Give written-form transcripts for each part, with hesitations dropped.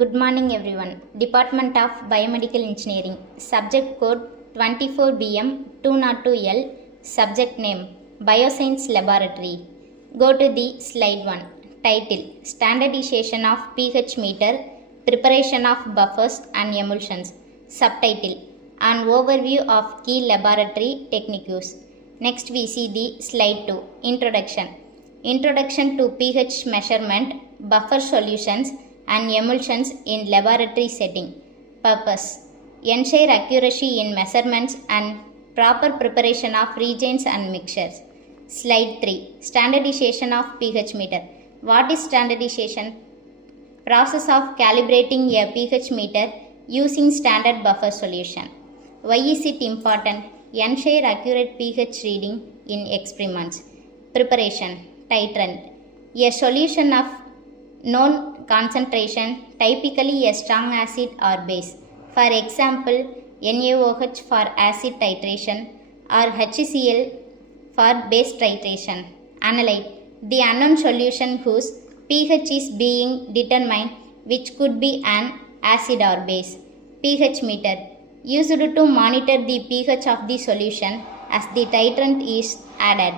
Good morning everyone. Department of Biomedical Engineering. Subject code 24BM 202L. Subject name Bioscience Laboratory. Go to the slide 1. Title Standardization of pH meter, Preparation of buffers and emulsions. Subtitle An overview of key laboratory techniques. Next we see the slide 2. Introduction. Introduction to pH measurement, buffer solutions and emulsions in laboratory setting. Purpose: ensure accuracy in measurements and proper preparation of reagents and mixtures. Slide 3. Standardization of pH meter. What is standardization? Process of calibrating a pH meter using standard buffer solution. Why is it important? Ensure accurate pH reading in experiments. Preparation. Titrant. A solution of known concentration, typically a strong acid or base. For example, NaOH for acid titration or HCl for base titration. Analyte. The unknown solution whose pH is being determined, which could be an acid or base. pH meter. Used to monitor the pH of the solution as the titrant is added.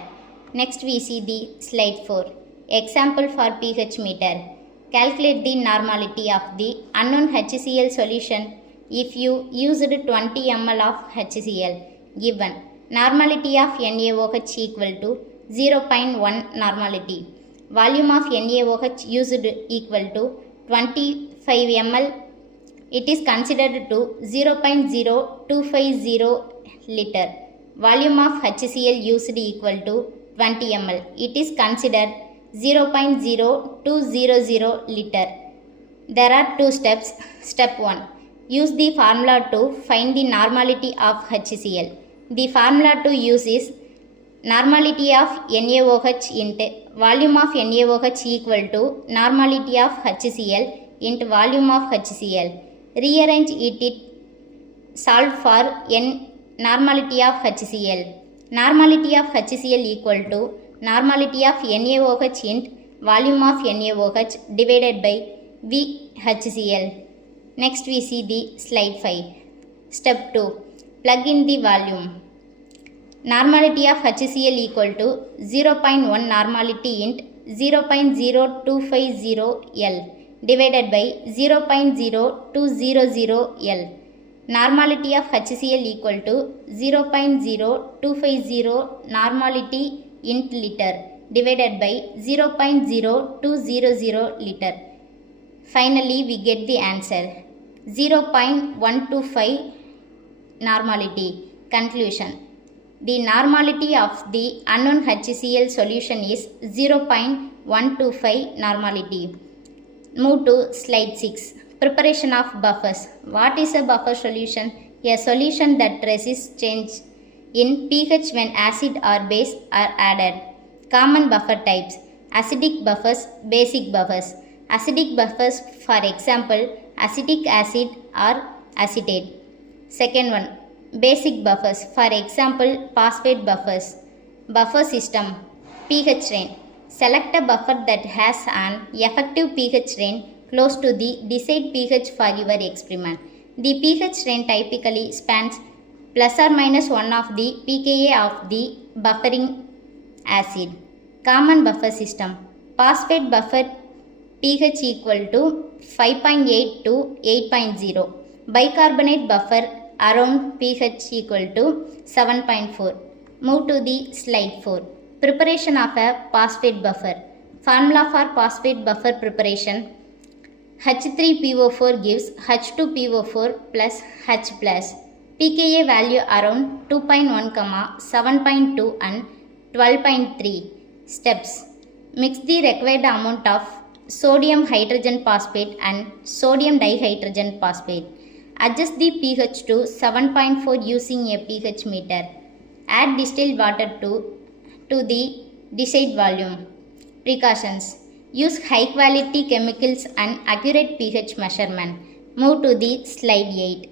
Next we see the slide 4. Example for pH meter. Calculate the normality of the unknown HCl solution if you used 20 ml of HCl. Given normality of NaOH equal to 0.1 normality. Volume of NaOH used equal to 25 ml. It is considered to 0.0250 liter. Volume of HCl used equal to 20 ml. It is considered 0.0200 liter. There are two steps. Step 1. Use the formula to find the normality of HCl. The formula to use is normality of NaOH into volume of NaOH equal to normality of HCl into volume of HCl. Rearrange it solve for normality of HCl. Normality of HCl equal to normality of NaOH into volume of NaOH divided by VHCl. Next we see the slide 5. Step 2. Plug in the volume. Normality of HCl equal to 0.1 normality into 0.0250 L divided by 0.0200 L. Normality of HCl equal to 0.0250 normality int liter divided by 0.0200 liter. Finally, we get the answer 0.125 normality. Conclusion. The normality of the unknown HCl solution is 0.125 normality. Move to slide 6. Preparation of buffers. What is a buffer solution? A solution that resists change in pH when acid or base are added. Common buffer types: acidic buffers, basic buffers. Acidic buffers, for example, acetic acid or acetate. Second one, basic buffers, for example, phosphate buffers. Buffer system: pH range. Select a buffer that has an effective pH range close to the desired pH for your experiment. The pH range typically spans plus or minus 1 of the pKa of the buffering acid. Common buffer system: phosphate buffer pH equal to 5.8 to 8.0. Bicarbonate buffer around pH equal to 7.4. Move to the slide 4. Preparation of a phosphate buffer. Formula for phosphate buffer preparation: H3PO4 gives H2PO4 plus H plus. pKa value around 2.1, 7.2 and 12.3. Steps: mix the required amount of sodium hydrogen phosphate and sodium dihydrogen phosphate. Adjust the pH to 7.4 using a pH meter. Add distilled water to the desired volume. Precautions: use high quality chemicals and accurate pH measurement. Move to the slide 8.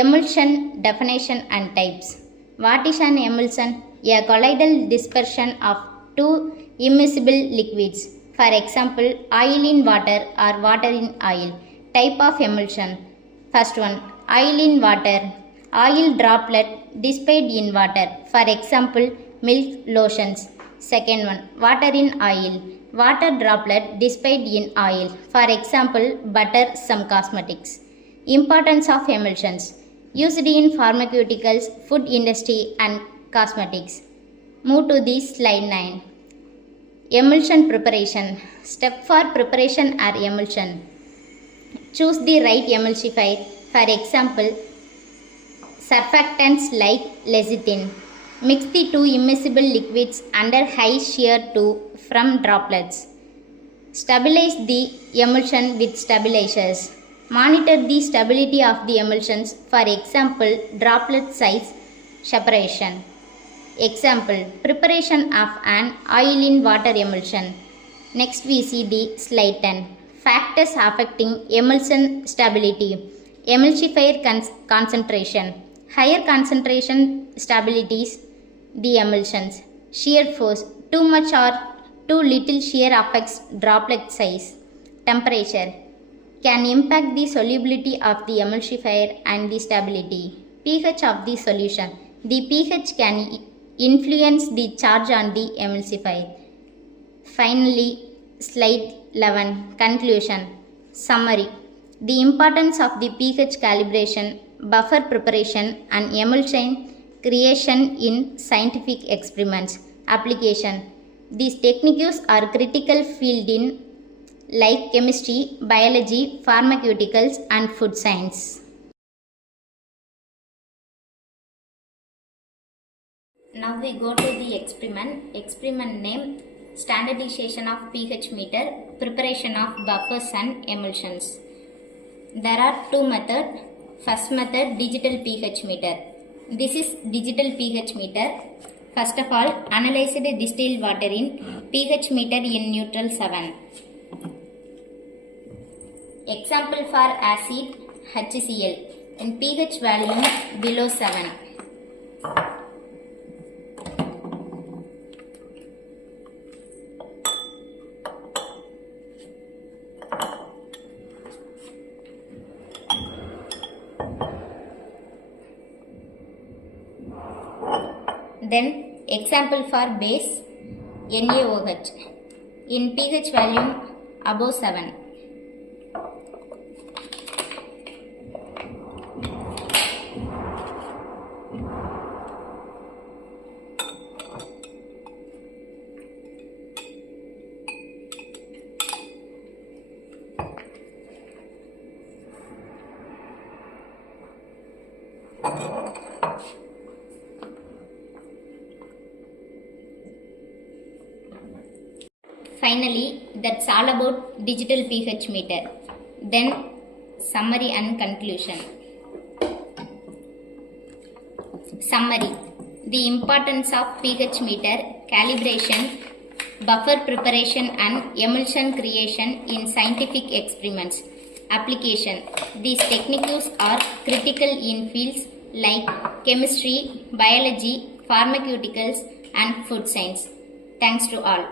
Emulsion definition and types. What is an emulsion? A colloidal dispersion of two immiscible liquids. For example, oil in water or water in oil. Type of emulsion. First one, oil in water. Oil droplet displayed in water. For example, milk lotions. Second one, water in oil. Water droplet displayed in oil. For example, butter, some cosmetics. Importance of emulsions. Used in pharmaceuticals, food industry and cosmetics. Move to the slide 9. Emulsion preparation. Step for preparation or emulsion. Choose the right emulsifier. For example, surfactants like lecithin. Mix the two immiscible liquids under high shear from droplets. Stabilize the emulsion with stabilizers. Monitor the stability of the emulsions. For example, droplet size separation. Example, preparation of an oil in water emulsion. Next we see the slide 10. Factors affecting emulsion stability. Emulsifier concentration. Higher concentration stabilities the emulsions. Shear force. Too much or too little shear affects droplet size. Temperature can impact the solubility of the emulsifier and the stability. pH of the solution. The pH can influence the charge on the emulsifier. Finally, slide 11. Conclusion. Summary. The importance of the pH calibration, buffer preparation and emulsion creation in scientific experiments. Application. These techniques are critical field in like chemistry, biology, pharmaceuticals and food science. Now we go to the experiment. Experiment name, standardization of pH meter, preparation of buffers and emulsions. There are two methods. First method, digital pH meter. This is digital pH meter. First of all, analyze the distilled water in pH meter in neutral 7. Example for acid HCl in pH value below 7. Then example for base NaOH in pH value above 7. Finally, that's all about digital pH meter. Then summary and conclusion. Summary. The importance of pH meter, calibration, buffer preparation and emulsion creation in scientific experiments. Application. These techniques are critical in fields like chemistry, biology, pharmaceuticals and food science. Thanks to all.